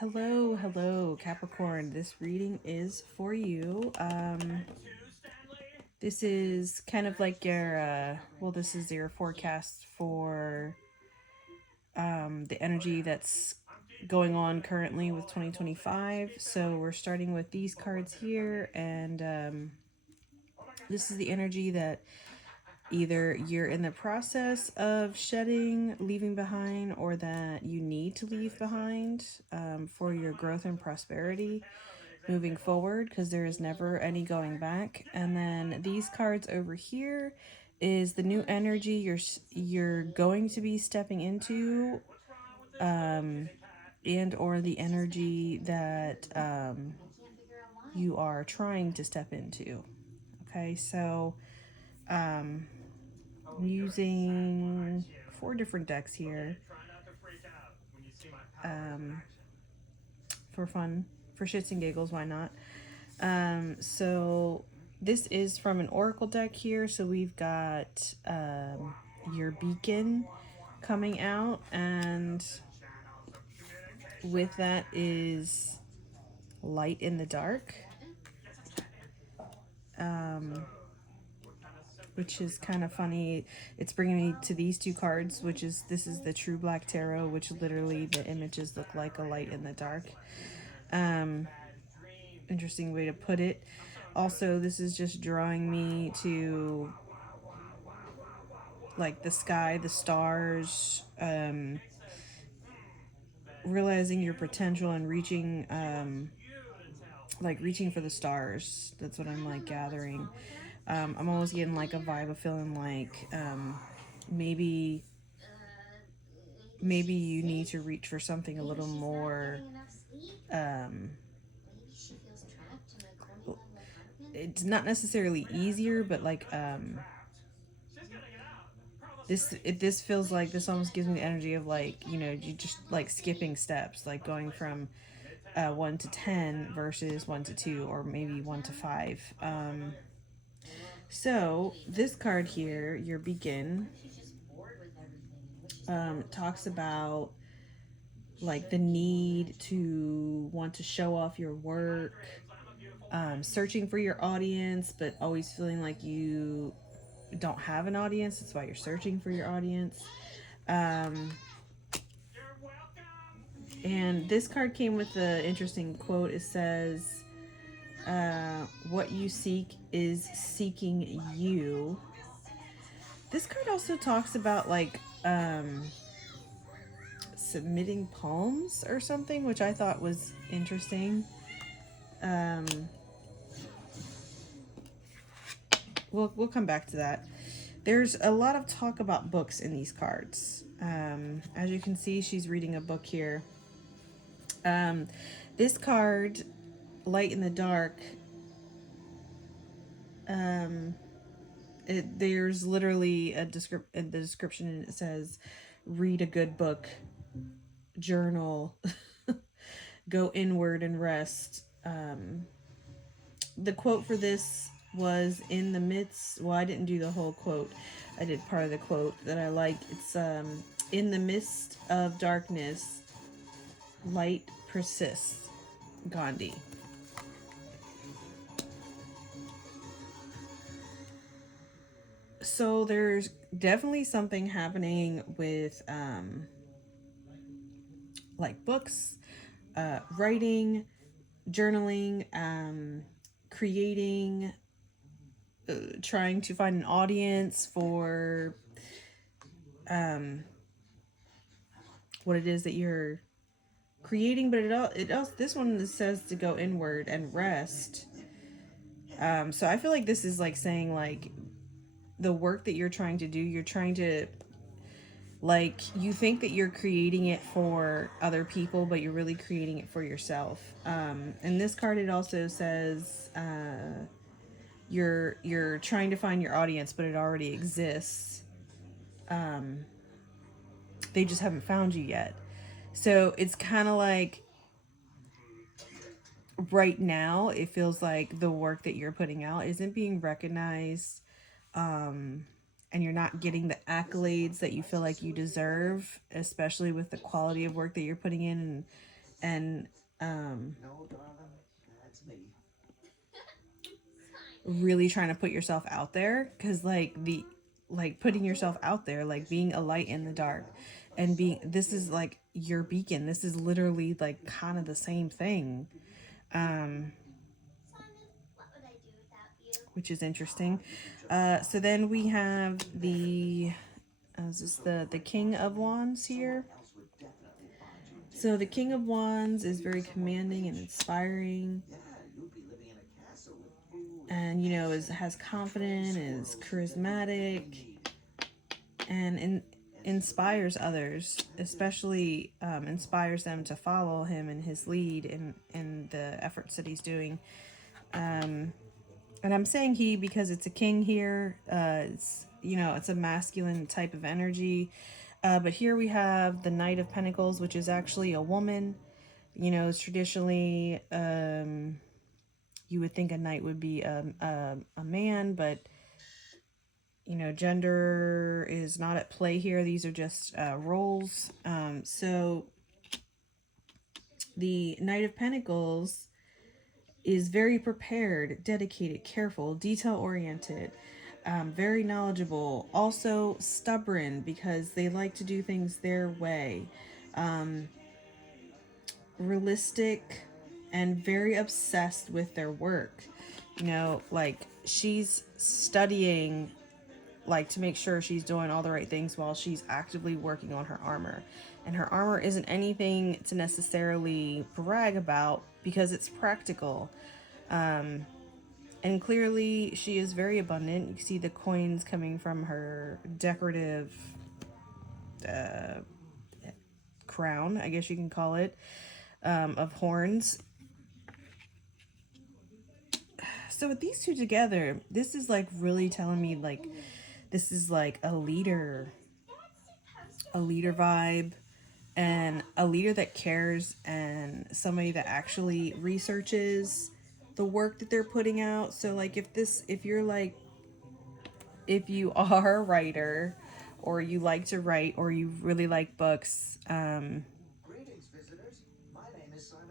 Hello, Capricorn. This reading is for you. This is kind of like your, this is your forecast for the energy that's going on currently with 2025. So we're starting with these cards here, and this is the energy that either you're in the process of shedding, leaving behind, or that you need to leave behind for your growth and prosperity moving forward, because there is never any going back. And then these cards over here is the new energy you're going to be stepping into, and or the energy that you are trying to step into. Okay, so I'm using 4 different decks here for fun, for shits and giggles, why not? So this is from an oracle deck here. So we've got your beacon coming out, and with that is light in the dark, which is kind of funny. It's bringing me to these 2 cards, which is, this is the True Black Tarot, which literally the images look like a light in the dark. Interesting way to put it. Also, this is just drawing me to like the sky, the stars, realizing your potential and reaching reaching for the stars. That's what I'm like gathering. I'm almost getting like a vibe of feeling like maybe you need to reach for something a little more it's not necessarily easier, but like this feels like, this almost gives me the energy of like, you just like skipping steps, like going from 1 to 10 versus 1 to 2, or maybe 1 to 5. So this card here, your beacon, talks about like the need to want to show off your work, searching for your audience, but always feeling like you don't have an audience. That's why you're searching for your audience. And this card came with an interesting quote. It says, what you seek is seeking you. This card also talks about like submitting poems or something, which I thought was interesting. We'll come back to that. There's a lot of talk about books in these cards. As you can see, she's reading a book here. This card, Light in the Dark, there's literally in the description, and it says, read a good book, journal, go inward and rest. The quote for this was, in the midst, well, I didn't do the whole quote, I did part of the quote that I like. It's in the midst of darkness, light persists. Gandhi. So there's definitely something happening with like books, writing, journaling, creating, trying to find an audience for what it is that you're creating. But it also, this one says to go inward and rest. So I feel like this is like saying like the work that you're trying to do, you're trying to, like, you think that you're creating it for other people, but you're really creating it for yourself. In this card, it also says you're trying to find your audience, but it already exists. They just haven't found you yet. So it's kind of like right now, it feels like the work that you're putting out isn't being recognized, and you're not getting the accolades that you feel like you deserve, especially with the quality of work that you're putting in, and really trying to put yourself out there, because like putting yourself out there, like being a light in the dark, and being, this is like your beacon. This is literally like kind of the same thing, which is interesting. So then we have the is this the King of Wands here. So the King of Wands is very commanding and inspiring, and has confidence, is charismatic, and inspires others, especially inspires them to follow him and his lead in the efforts that he's doing. And I'm saying he because it's a king here. It's a masculine type of energy. But here we have the Knight of Pentacles, which is actually a woman. It's traditionally, you would think a knight would be a man, but gender is not at play here. These are just roles. So the Knight of Pentacles is very prepared, dedicated, careful, detail-oriented, very knowledgeable, also stubborn because they like to do things their way, realistic, and very obsessed with their work. Like she's studying, like, to make sure she's doing all the right things while she's actively working on her armor. And her armor isn't anything to necessarily brag about because it's practical. And clearly she is very abundant. You see the coins coming from her decorative crown, I guess you can call it, of horns. So with these two together, this is like really telling me like this is like a leader vibe, and a leader that cares, and somebody that actually researches the work that they're putting out. So like if you are a writer, or you like to write, or you really like books, and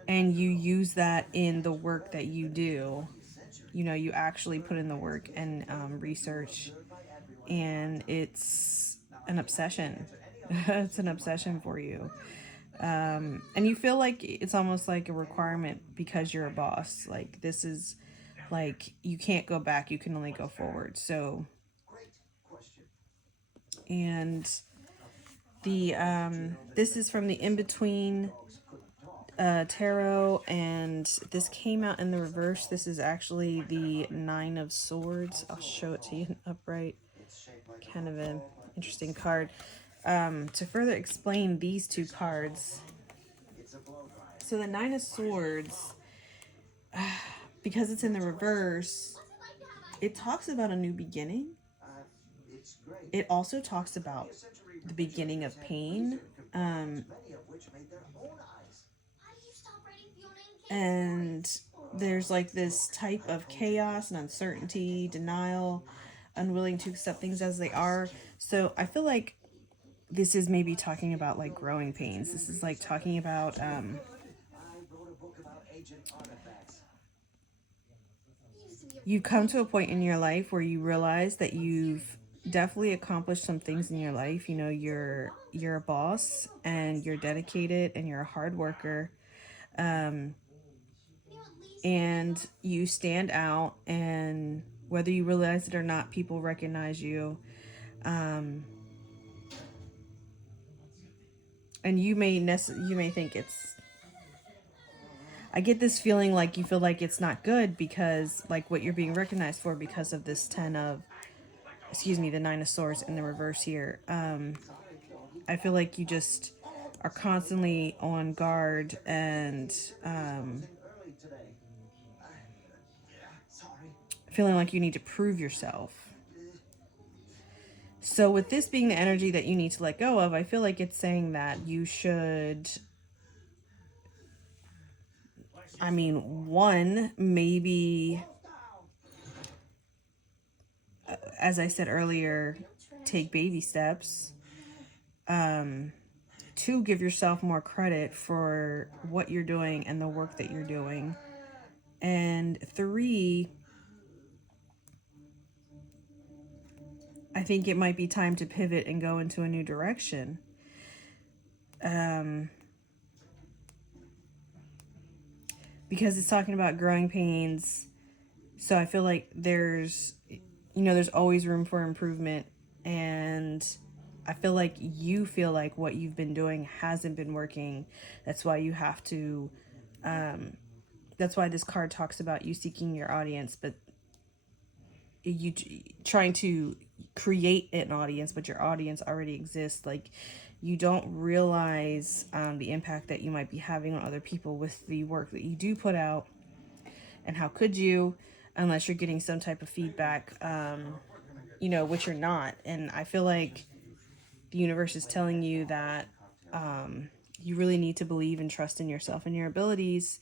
you use that in the work that you do, you actually put in the work and research, and it's an obsession. It's an obsession for you. And you feel like it's almost like a requirement because you're a boss. Like this is like, you can't go back, you can only go forward. So, and the this is from the In-Between tarot, and this came out in the reverse. This is actually the Nine of Swords. I'll show it to you in upright. Kind of an interesting card. To further explain these two cards, so the Nine of Swords, because it's in the reverse, it talks about a new beginning. It also talks about the beginning of pain. And there's like this type of chaos and uncertainty, denial, unwilling to accept things as they are. So I feel like this is maybe talking about like growing pains. This is like talking about you come to a point in your life where you realize that you've definitely accomplished some things in your life. You're a boss, and you're dedicated, and you're a hard worker, and you stand out, and whether you realize it or not, people recognize you. And you may think it's, I get this feeling like you feel like it's not good because like what you're being recognized for, because of this the Nine of Swords in the reverse here. I feel like you just are constantly on guard, and feeling like you need to prove yourself. So with this being the energy that you need to let go of, I feel like it's saying that you should, one, maybe, as I said earlier, take baby steps. 2, give yourself more credit for what you're doing and the work that you're doing. And 3, I think it might be time to pivot and go into a new direction. Because it's talking about growing pains. So I feel like there's always room for improvement. And I feel like you feel like what you've been doing hasn't been working. That's why you have to, that's why this card talks about you seeking your audience, but you trying to create an audience, but your audience already exists. Like, you don't realize the impact that you might be having on other people with the work that you do put out. And how could you, unless you're getting some type of feedback, which you're not. And I feel like the universe is telling you that you really need to believe and trust in yourself and your abilities,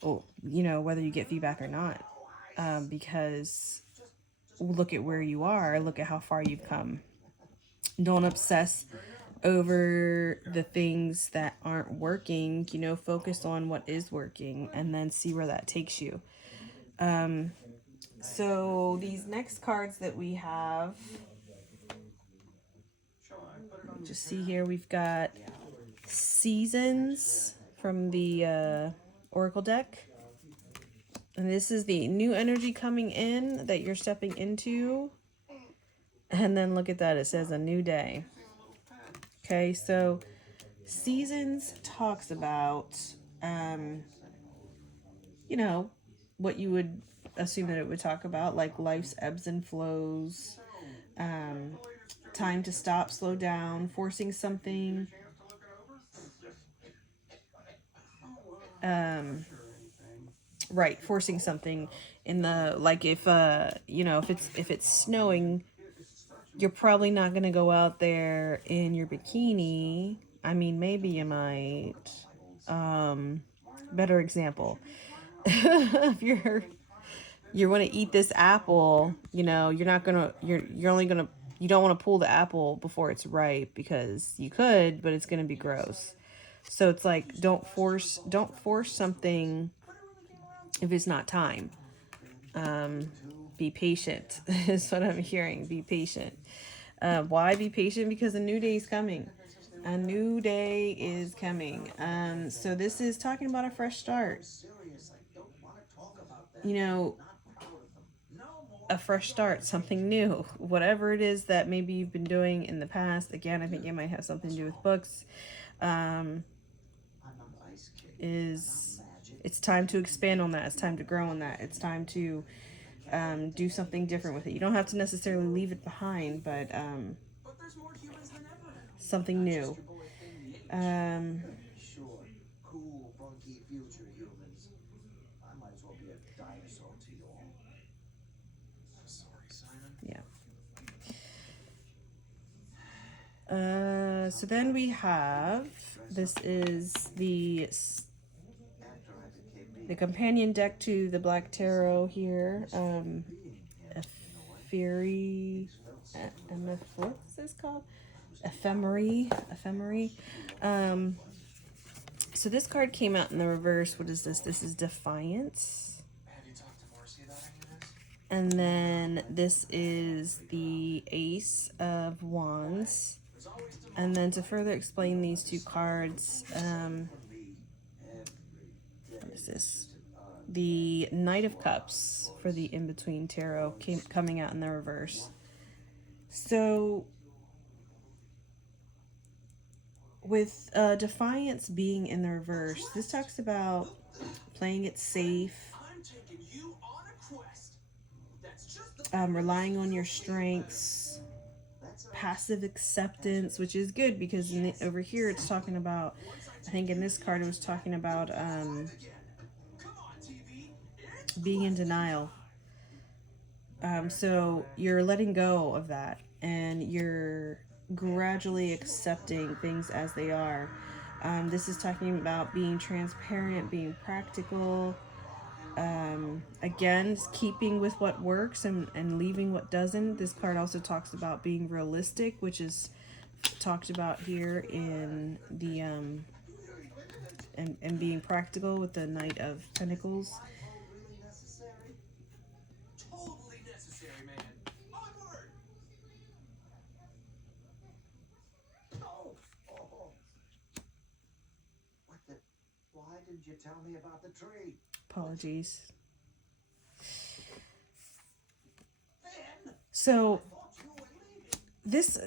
whether you get feedback or not. Because look at where you are, look at how far you've come. Don't obsess over the things that aren't working. Focus on what is working and then see where that takes you. So these next cards that we have, just see here, we've got Seasons from the Oracle deck. And this is the new energy coming in that you're stepping into. And then look at that, it says a new day. Okay, so Seasons talks about, what you would assume that it would talk about, like life's ebbs and flows, time to stop, slow down, forcing something. Right, forcing something in the, like, if it's snowing, you're probably not going to go out there in your bikini. I mean, maybe you might. Better example. If you want to eat this apple, you're not going to, you're only going to, you don't want to pull the apple before it's ripe, because you could, but it's going to be gross. So it's like, don't force something if it's not time. Be patient is what I'm hearing. Be patient. Why be patient? Because a new day is coming. A new day is coming. So this is talking about a fresh start. A fresh start, something new, whatever it is that maybe you've been doing in the past. Again, I think it might have something to do with books. It's time to expand on that. It's time to grow on that. It's time to do something different with it. You don't have to necessarily leave it behind, but something new. So then we have, this is the companion deck to the Black Tarot here. What's this called? Ephemery. So this card came out in the reverse. What is this? This is Defiance. And then this is the Ace of Wands. And then to further explain these two cards, what is this? The Knight of Cups for the In-Between Tarot coming out in the reverse. So with Defiance being in the reverse, this talks about playing it safe, relying on your strengths, passive acceptance, which is good, because over here it's talking about, I think in this card it was talking about being in denial. So you're letting go of that, and you're gradually accepting things as they are. This is talking about being transparent, being practical. Again, keeping with what works and leaving what doesn't. This card also talks about being realistic, which is talked about here in the and being practical with the Knight of Pentacles. Totally necessary, man. Onward! Oh, oh. What the? Why didn't you tell me about the tree? Apologies. Ben, So I thought you were leaving. this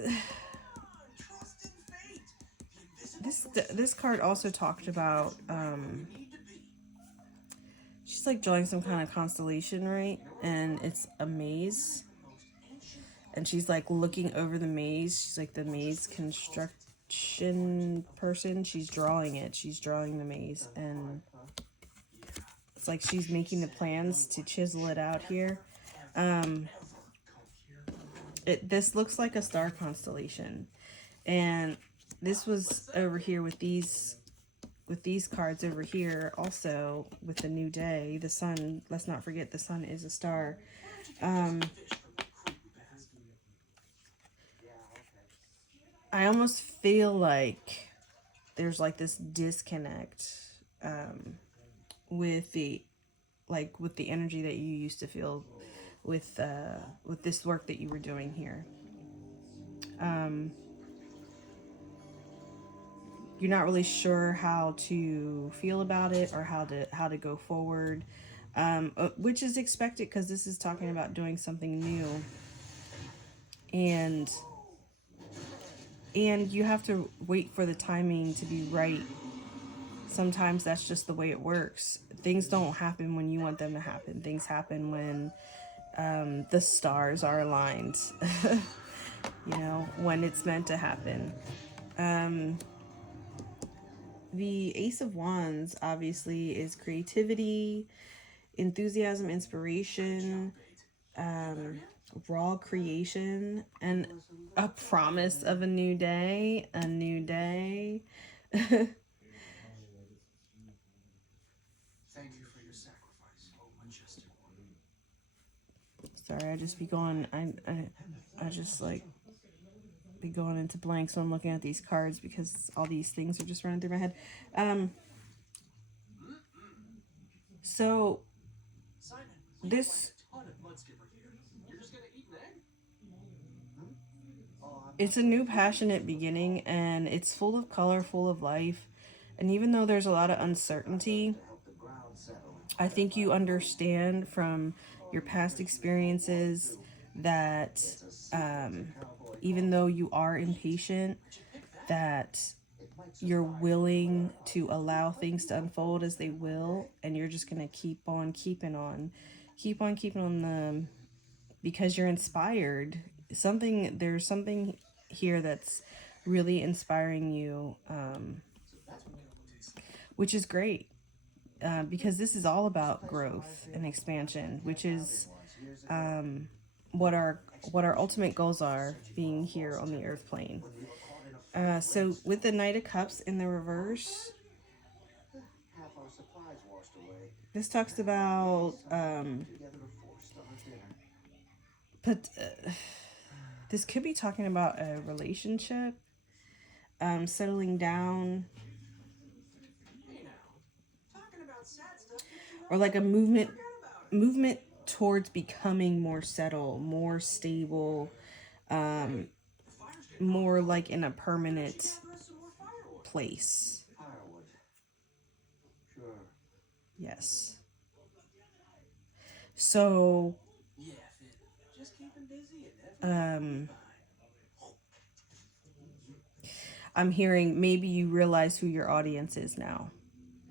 Trust in fate. The invisible this card also talked about you need to be. she's like drawing some kind of constellation, right? And it's a maze. And she's like looking over the maze. She's like the maze construction person. She's drawing it. She's drawing the maze. And it's like she's making the plans to chisel it out here. This looks like a star constellation. And this was over here with these cards over here also with the new day. The sun, let's not forget the sun is a star. I almost feel like there's like this disconnect with the energy that you used to feel with this work that you were doing here. You're not really sure how to feel about it or how to go forward, which is expected because this is talking about doing something new, and you have to wait for the timing to be right. Sometimes that's just the way it works. Things don't happen when you want them to happen. Things happen when the stars are aligned. You know, when it's meant to happen. The Ace of Wands obviously is creativity, enthusiasm, inspiration, raw creation, and a promise of a new day. A new day. Thank you for your sacrifice, Winchester. Sorry, I just be going. I just like be going into blank, so I'm looking at these cards because all these things are just running through my head. So this, it's a new passionate beginning, and it's full of color, full of life. And even though there's a lot of uncertainty, I think you understand from your past experiences that even though you are impatient, that you're willing to allow things to unfold as they will, and you're just gonna keep on keeping on them because you're inspired. There's something here that's really inspiring you, which is great. Because this is all about growth and expansion, which is what our ultimate goals are, being here on the earth plane. So with the Knight of Cups in the reverse, this talks about this could be talking about a relationship, settling down, or like a movement towards becoming more settled, more stable, more like in a permanent place. Yes. So I'm hearing maybe you realize who your audience is now,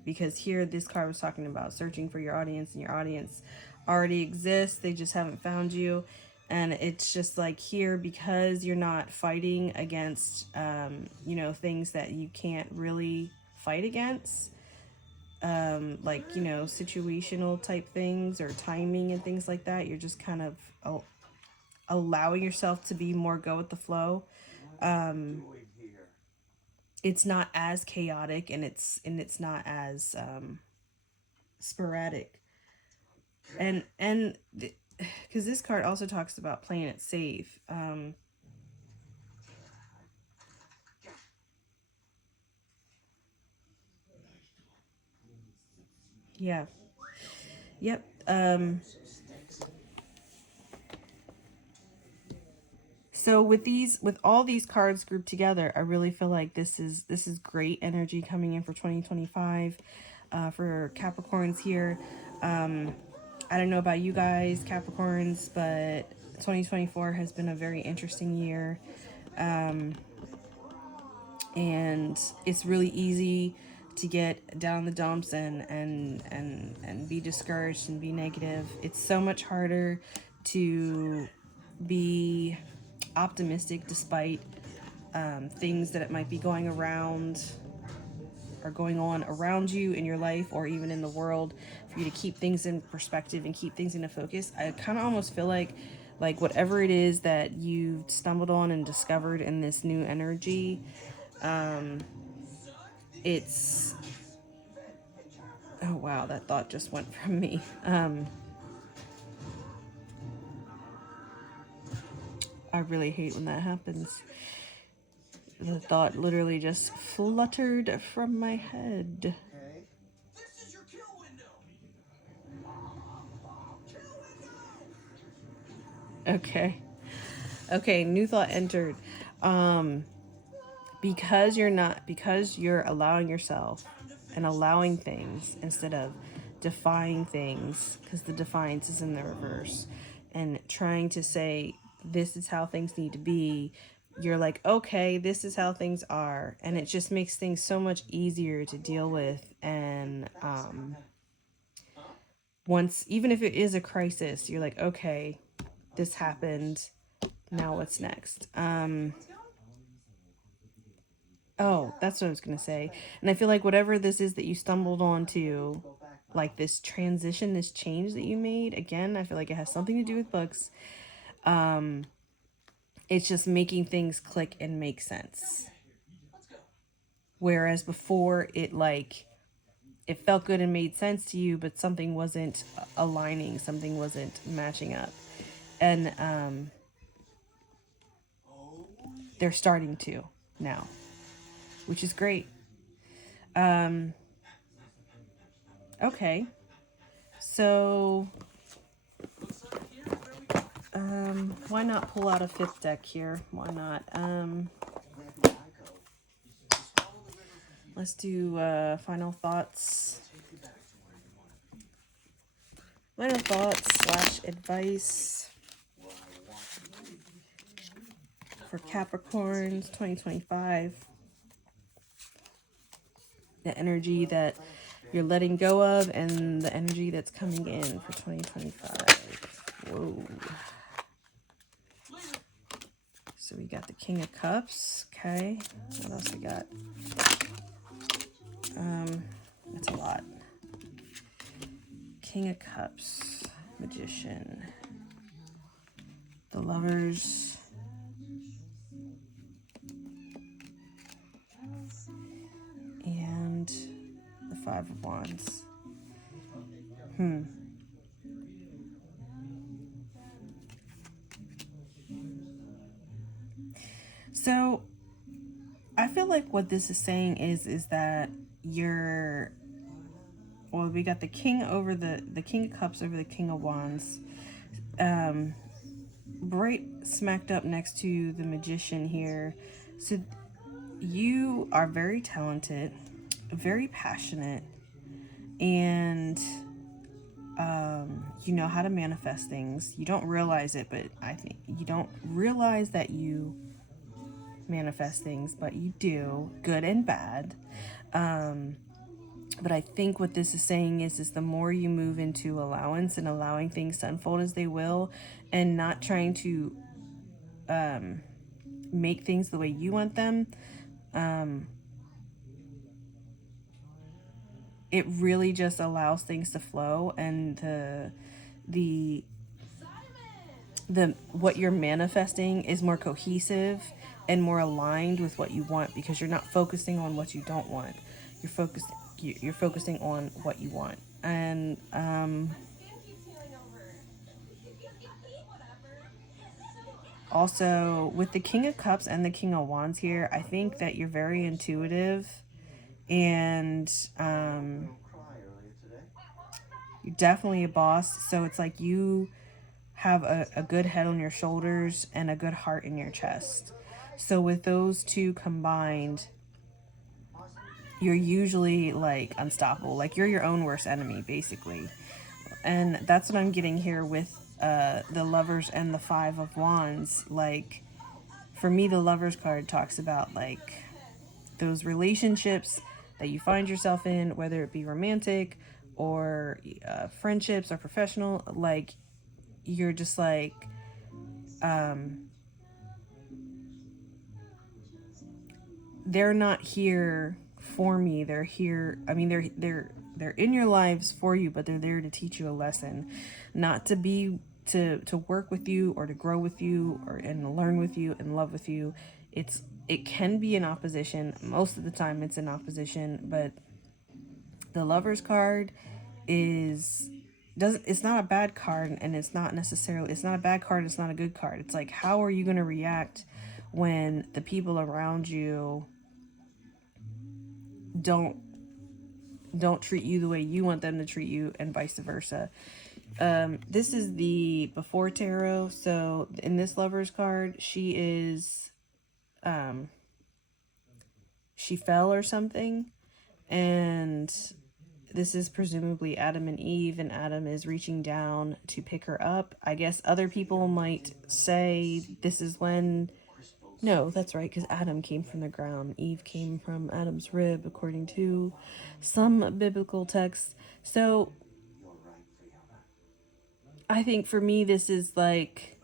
because here this card was talking about searching for your audience, and your audience already exists, they just haven't found you. And it's just like here, because you're not fighting against things that you can't really fight against, like situational type things or timing and things like that. You're just kind of allowing yourself to be more go with the flow. It's not as chaotic, and it's not as sporadic, and because this card also talks about playing it safe. Yeah. Yep. So with all these cards grouped together, I really feel like this is great energy coming in for 2025 for Capricorns here. I don't know about you guys, Capricorns, but 2024 has been a very interesting year. And it's really easy to get down in the dumps and be discouraged and be negative. It's so much harder to be optimistic despite things that it might be going around or going on around you in your life or even in the world, for you to keep things in perspective and keep things into focus. I kind of almost feel like whatever it is that you stumbled on and discovered in this new energy, it's, oh wow, that thought just went from me. I really hate when that happens. The thought literally just fluttered from my head. Okay. This is your kill window. Kill window. Okay. Okay, new thought entered. Because you're allowing yourself and allowing things instead of defying things, because the defiance is in the reverse, and trying to say this is how things need to be, you're like, okay, this is how things are, and it just makes things so much easier to deal with. And once, even if it is a crisis, you're like, okay, this happened, now what's next? Oh, that's what I was going to say. And I feel like whatever this is that you stumbled onto, like this transition, this change that you made, again, I feel like it has something to do with books. It's just making things click and make sense. Whereas before, it felt good and made sense to you, but something wasn't aligning, something wasn't matching up. And they're starting to now, which is great. Okay. So, why not pull out a fifth deck here? Why not? Let's do final thoughts. Final thoughts / advice for Capricorns 2025. The energy that you're letting go of and the energy that's coming in for 2025. Whoa. So we got the King of Cups. Okay. What else we got? That's a lot. King of Cups. Magician. The Lovers. And the Five of Wands. So I feel like what this is saying is that you're, well, we got the King over the King of Cups over the King of Wands, right smacked up next to the Magician here. So you are very talented, very passionate, and you know how to manifest things. You don't realize it, but I think you don't realize that you manifest things, but you do, good and bad. But I think what this is saying is the more you move into allowance and allowing things to unfold as they will, and not trying to make things the way you want them, it really just allows things to flow, and the what you're manifesting is more cohesive and more aligned with what you want, because you're not focusing on what you don't want. You're focusing on what you want. And also with the King of Cups and the King of Wands here, I think that you're very intuitive, and You're definitely a boss. So it's like you have a good head on your shoulders and a good heart in your chest. So with those two combined, you're usually like unstoppable. Like you're your own worst enemy, basically. And that's what I'm getting here with the lovers and the five of wands. Like for me, the lovers card talks about like those relationships that you find yourself in, whether it be romantic or friendships or professional. Like you're just like they're not here for me. They're here. I mean, they're in your lives for you, but they're there to teach you a lesson, not to be to work with you or to grow with you or and learn with you and love with you. It can be in opposition. Most of the time, it's in opposition. But the Lovers card is doesn't it's not a bad card, and it's not a bad card, it's not a good card. It's like, how are you going to react when the people around you don't don't treat you the way you want them to treat you, and vice versa. This is the before tarot. So in this Lovers card, she fell or something, and this is presumably Adam and Eve, and Adam is reaching down to pick her up. I guess other people might say this is when. No, that's right, because Adam came from the ground. Eve came from Adam's rib, according to some biblical texts. So I think for me, this is like,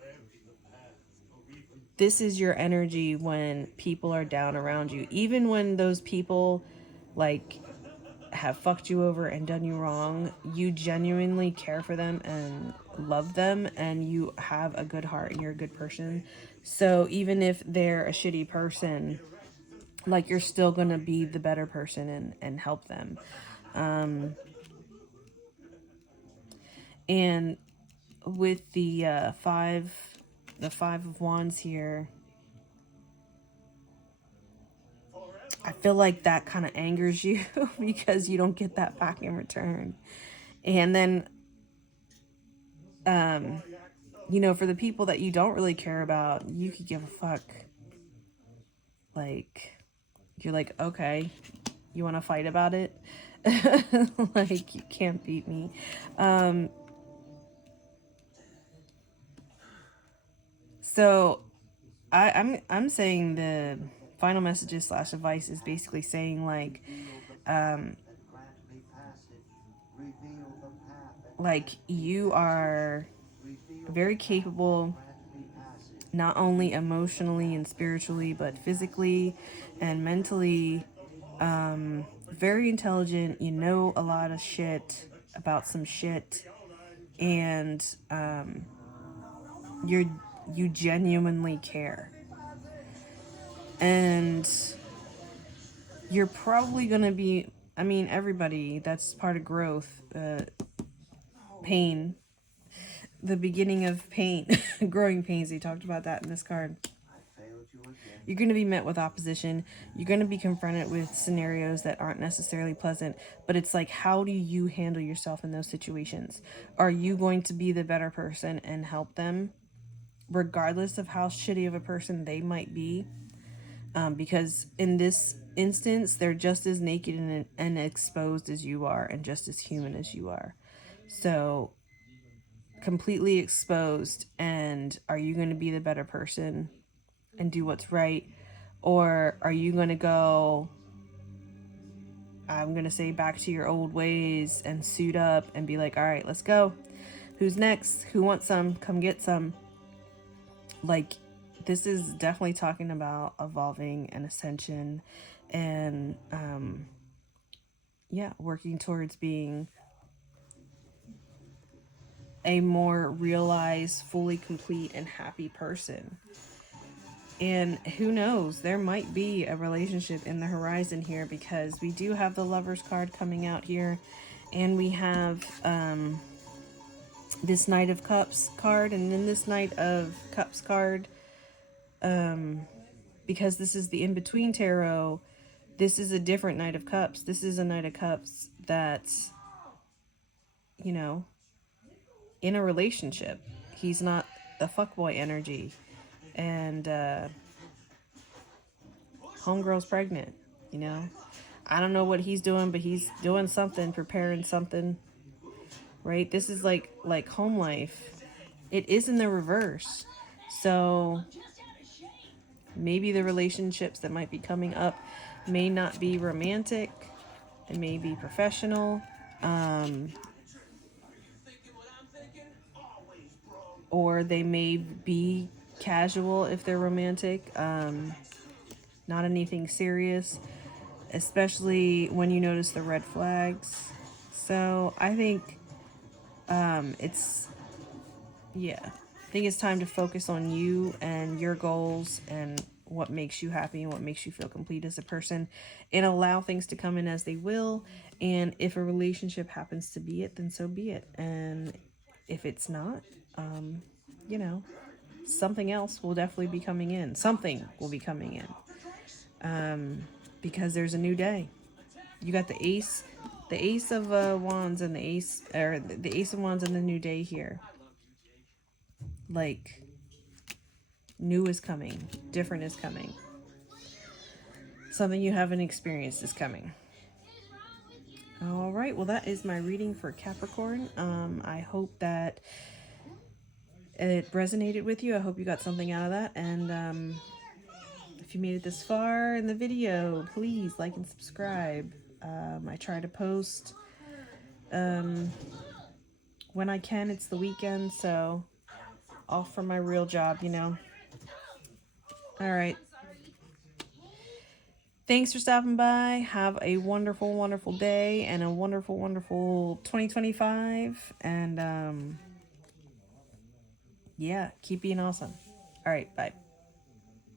this is your energy when people are down around you. Even when those people, like, have fucked you over and done you wrong, you genuinely care for them and love them, and you have a good heart and you're a good person. So even if they're a shitty person, like, you're still gonna be the better person and help them. And with the five of wands here, I feel like that kind of angers you because you don't get that back in return. And then for the people that you don't really care about, you could give a fuck. Like, you're like, okay, you want to fight about it? Like, you can't beat me. So I'm saying the final messages slash advice is basically saying like you are very capable, not only emotionally and spiritually, but physically and mentally. Very intelligent. You know a lot of shit about some shit, and you're you genuinely care, and you're probably gonna be. I mean, everybody. That's part of growth. Pain, the beginning of pain, growing pains. They talked about that in this card. You're going to be met with opposition. You're going to be confronted with scenarios that aren't necessarily pleasant, but it's like, how do you handle yourself in those situations? Are you going to be the better person and help them, regardless of how shitty of a person they might be? Because in this instance, they're just as naked and exposed as you are, and just as human as you are. So, completely exposed, and are you going to be the better person and do what's right? Or are you going to go, I'm going to say, back to your old ways and suit up and be like, all right, let's go. Who's next? Who wants some? Come get some. Like, this is definitely talking about evolving and ascension and, yeah, working towards being a more realized, fully complete, and happy person. And who knows, there might be a relationship in the horizon here, because we do have the Lovers card coming out here, and we have this Knight of Cups card, and then this Knight of Cups card, because this is the in-between tarot, this is a different Knight of Cups. This is a Knight of Cups that's you know, in a relationship. He's not the fuckboy energy. And homegirl's pregnant, you know. I don't know what he's doing, but he's doing something, preparing something, right? This is like home life. It is in the reverse. So maybe the relationships that might be coming up may not be romantic. It may be professional. Or they may be casual if they're romantic. Not anything serious, especially when you notice the red flags. So I think it's, yeah, I think it's time to focus on you and your goals and what makes you happy and what makes you feel complete as a person, and allow things to come in as they will. And if a relationship happens to be it, then so be it. And if it's not, you know, something else will definitely be coming in. Something will be coming in. Because there's a new day. You got the ace of wands and the ace, or the ace of wands and the new day here. Like, new is coming, different is coming, something you haven't experienced is coming. All right, well, that is my reading for Capricorn. I hope that it resonated with you. I hope you got something out of that. And if you made it this far in the video, please like and subscribe. I try to post when I can. It's the weekend, so off from my real job, you know. All right. Thanks for stopping by. Have a wonderful, wonderful day and a wonderful, wonderful 2025. And yeah, keep being awesome. All right, bye.